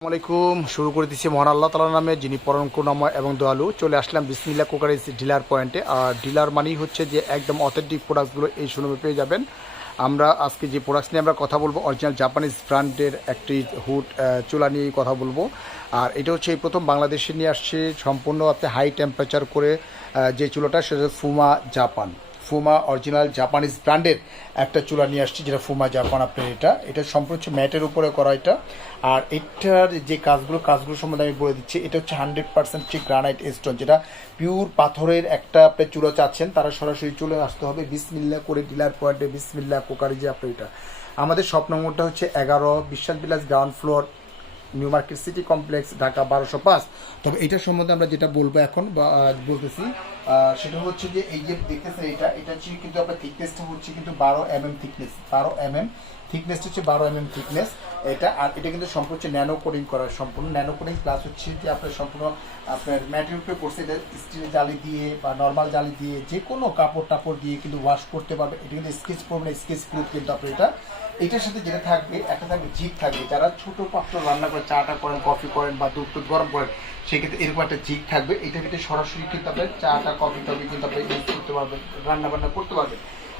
আসসালামাইকুম। শুরু করে দিচ্ছি মহান আল্লাহ তাআলার নামে, যিনি পরম করুণাময় এবং দয়ালু। চলে আসলাম বিসমিল্লাহ কুকারিজ ডিলার পয়েন্টে। আর ডিলার মানেই হচ্ছে যে একদম অথেন্টিক প্রোডাক্টসগুলো এই শোরুমে পেয়ে যাবেন। আমরা আজকে যে প্রোডাক্টস নিয়ে আমরা কথা বলবো, অরিজিনাল জাপানিজ ব্র্যান্ডের একটি হুড চুলা নিয়েই কথা বলবো। আর এটা হচ্ছে এই প্রথম বাংলাদেশে নিয়ে আসছে সম্পূর্ণ আপনি হাই টেম্পারেচার করে যে চুলাটা, সেটা ফুমা জাপান, ফুমা অরিজিনাল জাপানিজ ব্র্যান্ডের একটা চুলা নিয়ে আসছি, যেটা ফুমা জাপান। আপনার এটা সম্পূর্ণ হচ্ছে ম্যাটের উপরে করা এটা। আর এটার যে কাজগুলো সম্বন্ধে আমি বলে দিচ্ছি। এটা হচ্ছে 100% হচ্ছে গ্রানাইট স্টোন, যেটা পিওর পাথরের একটা আপনি চুলা চাচ্ছেন, তারা সরাসরি চলে আসতে হবে বিসমিল্লাহ করে ডিলার পয়েন্টে, বিসমিল্লাহ কুকারিজে। আপনার এটা আমাদের শপ নম্বরটা হচ্ছে 11 বিশ্বাস বিলাস, ground floor, new market city complex, Dhaka 1205। তবে এটার সম্বন্ধে আমরা যেটা বলবো এখন বলতেছি, সেটা হচ্ছে যে এই যে দেখতেছেন এটা হচ্ছে কিন্তু আপনার থিকনেসটা হচ্ছে কিন্তু 12 mm থিকনেস, 12 mm থিকনেসটা হচ্ছে 12 mm থিকনেস এটা। আর এটা কিন্তু সম্পূর্ণ হচ্ছে ন্যানো কোডিং করা, সম্পূর্ণ ন্যানো কোডিং প্লাস হচ্ছে যে আপনার সম্পূর্ণ আপনার ম্যাটের উপরে করছে। এটা স্টিলের জালি দিয়ে বা নর্মাল জালি দিয়ে যে কোনো কাপড় টাপড় দিয়ে কিন্তু ওয়াশ করতে পারবে। এটা কিন্তু স্কেচ প্রবলেম, স্কেচ প্রুফ কিন্তু আপনার এটা। এটার সাথে যেটা থাকবে, একটা থাকবে জিপ থাকবে। যারা ছোটো পাত্র রান্না করে, চাটা করেন, কফি করেন বা দুধ টুধ গরম করেন, সেক্ষেত্রে এরকম একটা জিপ থাকবে। এটা কিন্তু সরাসরি কিন্তু আপনার চাটা কফি টফি কিন্তু আপনি ইউজ করতে পারবেন, রান্না বান্না করতে পারবেন।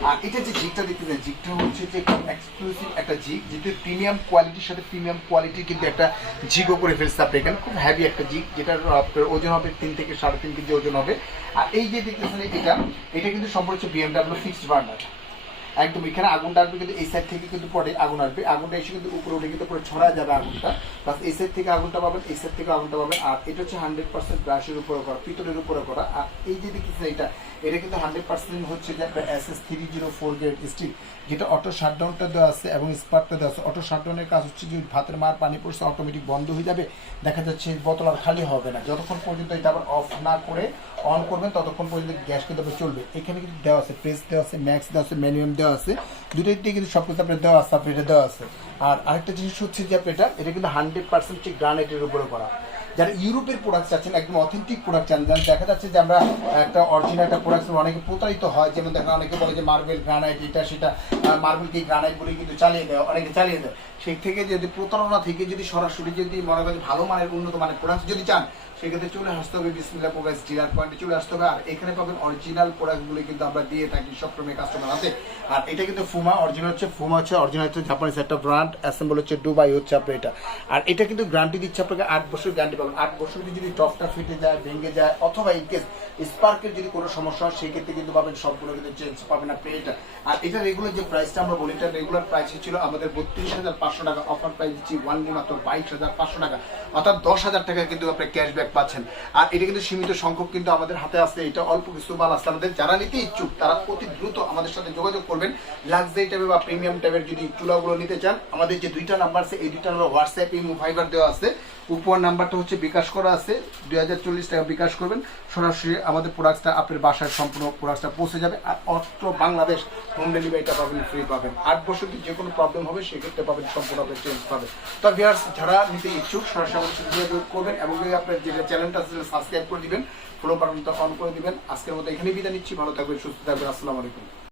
আর এটা যে জিগটা দেখতেছেন, জিগটা হচ্ছে যে খুব এক্সক্লুসিভ একটা জিগ, যেটা প্রিমিয়াম কোয়ালিটির সাথে প্রিমিয়াম কোয়ালিটির কিন্তু একটা জিগও করে ফেলছে আপনি এখানে। খুব হ্যাভি একটা জিগ, যেটার আপনার ওজন হবে 3 থেকে 3.5 কেজি ওজন হবে। আর এই যে দেখতেছেন এটা কিন্তু সম্পূর্ণ হচ্ছে BMW ফিক্সড বার্নার। একদম এখানে আগুনটা আসবে কিন্তু এই সাইড থেকে কিন্তু পরে আগুন আসবে, আগুনটা এসে কিন্তু উপরে উঠে কিন্তু পরে ছড়া যাবে আগুনটা, প্লাস এই সাইড থেকে আগুনটা পাবেন, এই সাইড থেকে আগুনটা পাবেন। আর এটা হচ্ছে 100% গ্লাসের উপরে করা, পিতলের উপরে করা। আর এই যে দেখতেছেন এটা কিন্তু 100% হচ্ছে যে আপনার SS304 গ্রেড স্টিল, যেটা অটো শাটডাউনটা দেওয়া আছে এবং স্পার্কটা দেওয়া আছে। অটো শাটডাউনের কাজ হচ্ছে যে ভাতের মার পানি পড়ছে অটোমেটিক বন্ধ হয়ে যাবে, দেখা যাচ্ছে বোতল আর খালি হবে না। যতক্ষণ পর্যন্ত এটা আবার অফ না করে অন করবেন, ততক্ষণ পর্যন্ত গ্যাস কিন্তু আপনার চলবে। এখানে কিন্তু দেওয়া আছে প্রেস দেওয়া আছে, ম্যাক্স দেওয়া আছে, ম্যানুয়াম দেওয়া আছে, দুটোই দিয়ে কিন্তু সব কিছু আপনার দেওয়া আছে, আপনার এটা দেওয়া আছে। আর আরেকটা জিনিস হচ্ছে যে আপনার এটা কিন্তু 100% হচ্ছে গ্রানাইটের উপরে করা। যারা ইউরোপের প্রোডাক্ট চাচ্ছেন, একদম অথেন্টিক প্রোডাক্ট চান, দেখা যাচ্ছে যে আমরা একটা অরিজিনাল একটা প্রোডাক্ট অনেকে প্রতারিত হয়। যেমন দেখেন অনেকে বলে যে মার্বেল গ্রানাইট, এটা সেটা, মার্বেলকে গ্রানাইট বলে কিন্তু চালিয়ে দেয়, অনেকে চালিয়ে দেয়। সেই থেকে যদি প্রতারণা থেকে যদি সরাসরি যদি মনে করেন ভালো মানের উন্নত মানের প্রোডাক্ট যদি চান, সেক্ষেত্রে চলে আসতে হবে বিসমিল্লাহ কুকারিজ ডিলার পয়েন্টে চলে আসতে হবে। আর এখানে পাবেন অরিজিনাল প্রোডাক্টগুলো কিন্তু আমরা দিয়ে থাকি সবসময় কাস্টমার হাতে। আর এটা কিন্তু ফুমা অরিজিনাল হচ্ছে, ফুমা হচ্ছে অরিজিনাল হচ্ছে জাপানিজ একটা ব্র্যান্ড, অ্যাসেম্বল হচ্ছে দুবাই হচ্ছে আপনার এটা। আর এটা কিন্তু গ্যারান্টি দিচ্ছে আপনাকে 8 বছর গ্যারান্টি পাবেন। 8 বছর যদি টপটা ফেটে যায়, ভেঙে যায়, অথবা ইনকেস স্পার্কের যদি কোনো সমস্যা হয়, সেই ক্ষেত্রে কিন্তু পাবেন সম্পূর্ণ কিন্তু চেঞ্জ পাবেন আপনি এটা। আর এটা রেগুলার যে প্রাইসটা আমরা বলি, এটা রেগুলার প্রাইস ছিল আমাদের 32,500 টাকা, অফার প্রাইস দিচ্ছি ওয়ানলি মাত্র 22,500 টাকা, অর্থাৎ 10,000 টাকা কিন্তু আপনি ক্যাশব্যাক পাচ্ছেন। আর এটা কিন্তু সীমিত সংখ্যক কিন্তু আমাদের হাতে আছে, এটা অল্প কিছু মাল আছে আমাদের। যারা নিতে ইচ্ছুক তারা অতি দ্রুত আমাদের সাথে যোগাযোগ করবেন। লাক্সারি টাইপের বা প্রিমিয়াম টাইপের যদি চুলাগুলো নিতে চান, আমাদের যে 2টা নাম্বার আছে, এই 2টা নাম্বার হোয়াটসঅ্যাপ ইমো ভাইবার দেওয়া আছে। উপর নাম্বারটা হচ্ছে বিকাশ করা আছে, 2040 টাকা বিকাশ করবেন, সরাসরি আমাদের প্রোডাক্টটা আপনার বাসায় সম্পূর্ণ প্রোডাক্টটা পৌঁছে যাবে। আর অত্র বাংলাদেশ হোম ডেলিভারিটা পাবেন, ফ্রি পাবেন। 8 বছর যে কোনো প্রবলেম হবে সেক্ষেত্রে পাবেন সম্পূর্ণ আপনার চেঞ্জ পাবেন। তো ভিউয়ার্স, যারা নিতে ইচ্ছুক সরাসরি আমাদের সাথে যোগাযোগ করবেন এবং আপনার যে চ্যানেলটা আছে সাবস্ক্রাইব করে দিবেন, ফলো বাটনটা অন করে দিবেন। আজকের মতো এখানেই বিদায় নিচ্ছি, ভালো থাকবেন, সুস্থ থাকবেন, আসসালামু আলাইকুম।